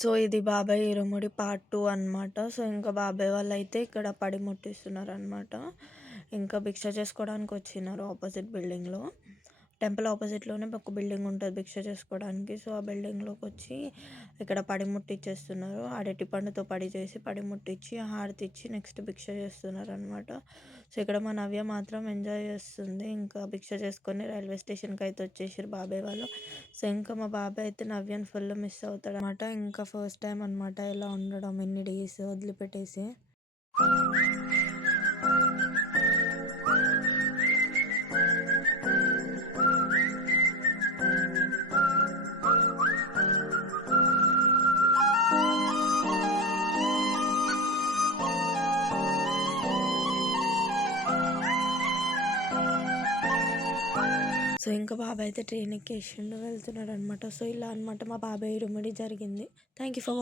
So, ఇది బాబాయ్ ఇరుముడి part 2 అనమాట. సో, ఇంకా బాబాయ్ వాళ్ళైతే ఇక్కడ పడి ముట్టిస్తున్నారనమాట. ఇంకా భిక్ష చేసుకోవడానికొచ్చినారు ఆపోజిట్ బిల్డింగ్‌లో. టెంపుల్ ఆపోజిట్‌లోనే ఒక బిల్డింగ్ ఉంటది భిక్ష చేసుకోవడానికి. సో, ఆ బిల్డింగ్‌లోకొచ్చి ఇక్కడ పడి ముట్టిచ్చేస్తున్నారు. అరటిపండుతో పడి చేసి, పడి ముట్టిచ్చి, హారతిచ్చి నెక్స్ట్ భిక్ష చేస్తున్నారనమాట. సో, ఇక్కడ మా నవ్య మాత్రం ఎంజాయ్ చేస్తుంది. ఇంకా భిక్ష చేసుకొని రైల్వే స్టేషన్‌కయితే వచ్చేసిర్రు బాబాయ్ వాళ్ళు. సో, ఇంకా మా బాబాయ్ అయితే నవ్యని ఫుల్ మిస్ అవుతాడనమాట. ఇంకా ఫస్ట్ టైం అనమాట ఇలా ఉండడం ఇన్ని డేస్ వదిలిపెట్టేసి. సో, ఇంకా బాబాయ్ అయితే ట్రైన్ ఎక్కేసిండు వెళ్తున్నాడనమాట. సో, ఇలా అనమాట మా బాబాయ్ ఇరుముడి జరిగింది. Thank you for